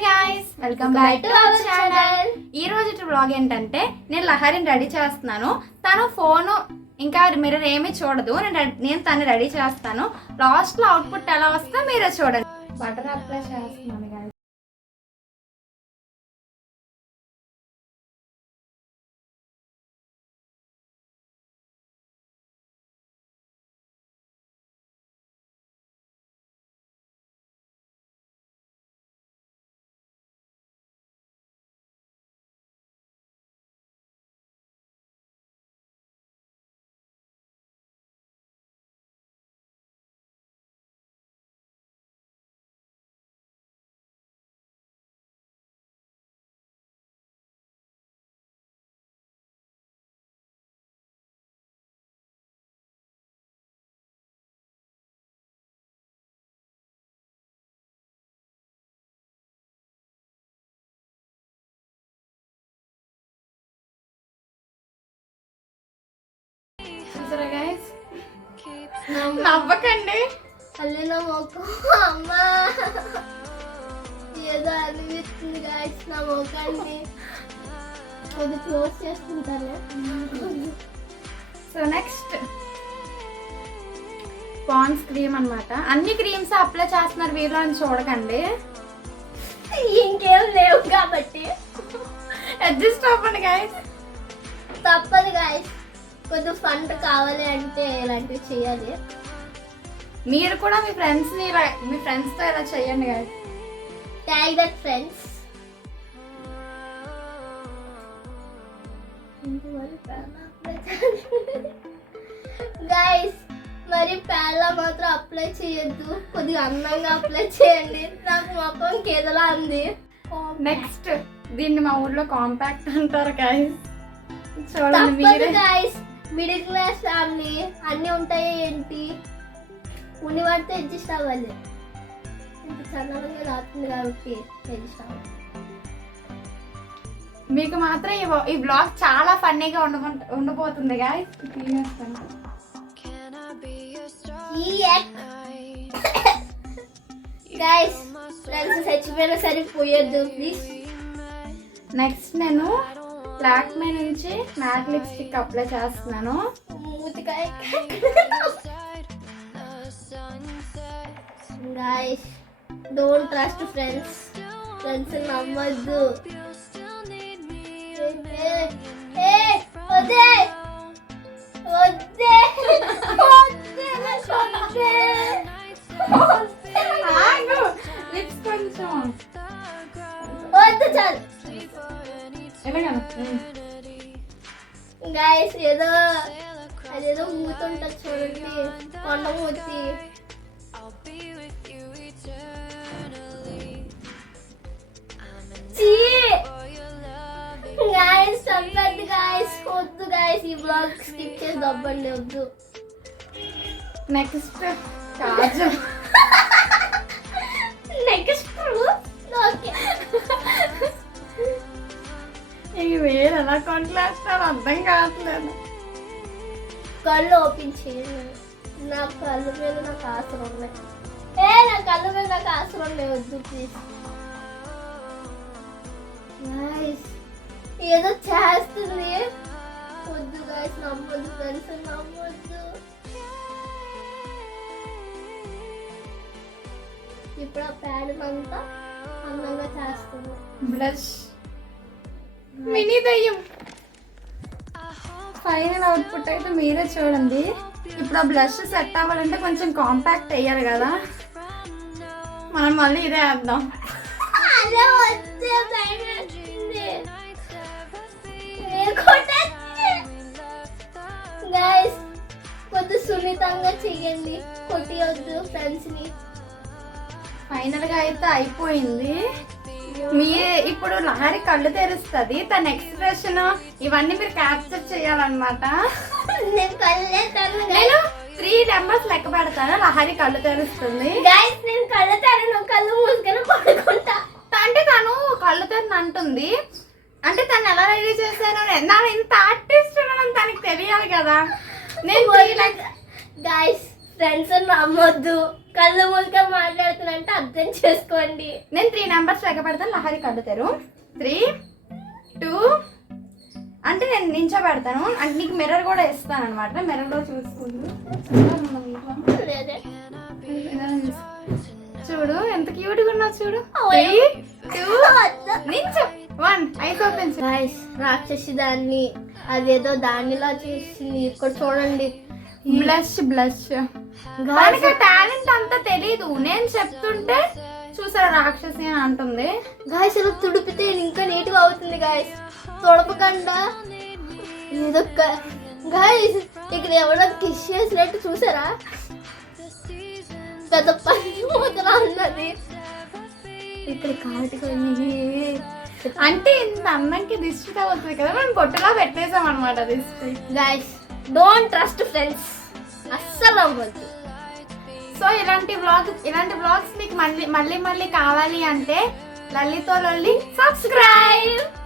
guys, welcome back to our channel. ఈ రోజు vlog ఏంటంటే నేను లహరిని రెడీ చేస్తున్నాను. తను ఫోన్ ఇంకా మిర్రర్ ఏమీ చూడదు. నేను తను రెడీ చేస్తాను. లాస్ట్ లో అవుట్పుట్ ఎలా వస్తుందో మీరే చూడండి. బటర్ అప్లై చేస్తున్నాను guys. Guys, నవ్వకండి. అల్లిన మొక్క అమ్మా ఏదో అనిపిస్తుంది గాయస్. నా మొక్కని కొద్ది క్లోజ్ చేసుకుంటాను. సో నెక్స్ట్ పాండ్స్ క్రీమ్ అన్నమాట. అన్ని క్రీమ్స్ అప్లై చేస్తున్నారు వీళ్ళు అని చూడకండి, ఇంకేం లేవు కాబట్టి అడ్జస్ట్ అవ్వండి గాయస్. తప్పదు గాయస్, కొద్ది ఫండ్ కావాలి అంటే ఇలాంటివి చేయాలి. మీరు కూడా మీ ఫ్రెండ్స్ తో ఇలా చేయండి guys. Tag that friends. Guys మరి ప్యాడ్లా మాత్రం అప్లై చేయొద్దు, కొద్దిగా అందంగా అప్లై చేయండి. నాకు మొత్తం కేదలా ఉంది. నెక్స్ట్ దీన్ని మా ఊర్లో కాంపాక్ట్ అంటారు గాయస్. చూడండి మీరే గాయస్, మిడిల్ క్లాస్ ఫ్యామిలీ అన్నీ ఉంటాయి ఏంటి, ఉన్ని వాడితే అడ్జస్ట్ అవ్వాలి. ఇంత చల్లగా రాస్తుంది కాబట్టి అడ్జస్ట్ అవ్వాలి. మీకు మాత్రం ఈ బ్లాగ్ చాలా ఫన్నీగా ఉండబోతుంది గాయస్. గాయస్ ఫ్రెండ్స్ చచ్చిపోయినా సరిపోయొద్దు ప్లీజ్. నెక్స్ట్ నేను బ్లాక్ మే నుంచి మ్యాట్ లిప్స్టిక్ అప్లై చేస్తున్నాను. మూతికాయ guys, don't trust friends. Friends నమ్మద్దు. వద్దే వద్దే లిప్స్ కొంచెం వద్దు చాలు. ఏమైనా గాయస్ అదేదో మూతుంటది చూడండి, కొండ మూతి. గాయస్ చంపద్దు గాయస్, వద్దు గాయస్. ఈ బ్లాగ్ స్కిప్ చేసి దబ్బండి, వద్దు. నెక్స్ట్ కాజల్. Next okay. ఇక వేరు ఎలా కొంటలేస్తారు అర్థం కావట్లేదు. కళ్ళు ఓపెన్ చేయండి. నా కళ్ళు మీద నాకు ఆశలు ఉన్నాయి. నా కళ్ళు మీద నాకు ఆశలు ఉన్నాయి, వద్దు ప్లీజ్. గాయస్ ఏదో చేస్తుంది, వద్దు గాయస్. నమ్మొద్దు ఫ్రెండ్స్, నమ్మొద్దు. ఇప్పుడు ఆ ప్యాడ్ అంతా అందంగా చేస్తుంది. బ్లష్ మినీ దయ్యం. ఫైనల్ అవుట్పుట్ అయితే మీరే చూడండి. ఇప్పుడు ఆ బ్లష్ సెట్ అవ్వాలంటే కొంచెం కాంపాక్ట్ అయ్యారు కదా, మనం మళ్ళీ ఇదే వేద్దాం. గాయస్ కొద్ది సున్నితంగా చెయ్యండి, కొట్టియొద్దు ఫ్రెండ్స్ ని. ఫైనల్ గా అయితే అయిపోయింది. ఇప్పుడు లహరి కళ్ళు తెరుస్తుంది, తన ఎక్స్ప్రెషన్ ఇవన్నీ మీరు క్యాప్చర్ చేయాలన్నమాట. నేను 3 నెంబర్స్ లెక్క పెడతాను, లహరి కళ్ళు తెరుస్తుంది. నేను కళ్ళు తెరను, కళ్ళు మూసుకొని పడుకుంటా. అంటే తను కళ్ళు తెరను అంటుంది, అంటే తను ఎలా రెడీ చేశాను, ఇంత ఆర్టిస్ట్ తనకి తెలియాలి కదా. నేను గాయస్ ఫ్రెండ్స్ నమ్మొద్దు, కళ్ళు మూలక మాట్లాడుతున్నంటే అర్థం చేసుకోండి. నేను 3 నెంబర్స్ లెక్క పెడతాను, లహరి కళ్ళు తెరు. 3 2 అంటే నేను నించోబెడతాను, అంటే నీకు మిర్రర్ కూడా ఇస్తాను అనమాట. మిర్రర్లో చూసుకుంటూ లేదే. చూడు ఎంత క్యూట్గా ఉన్నావు చూడు. 3 2 నించో. 1 ఐస్ ఓపెన్. Guys, రాక్షసి దాన్ని అదేదో దానిలా చేసింది. ఇక్కడ చూడండి, బ్లష్ దానికి టాలెంట్ అంతా తెలీదు, నేను చెప్తుంటే చూసారా రాక్షసి అని అంటుంది. గాయస్ ఇలా తుడిపితే ఇంకా నీట్ గా అవుతుంది. గాయస్ తొడపకుండా ఏదో గాయస్ ఇక్కడ ఎవరో కిస్ చేసినట్టు చూసారా, పెద్ద పని మూతలా ఉన్నది. ఇక్కడ కాటుకొని అంటే ఇంత అందంకి దిష్టి తగ్గుతుంది కదా, మనం పొట్టులా పెట్టేసాం అనమాట దిష్టి. గాయస్ డోంట్ ట్రస్ట్ ఫ్రెండ్స్, అస్సలు నమ్మొద్దు. సో ఇలాంటి బ్లాగ్స్ మీకు మళ్ళీ కావాలి అంటే లల్లితో లొల్లి సబ్స్క్రైబ్.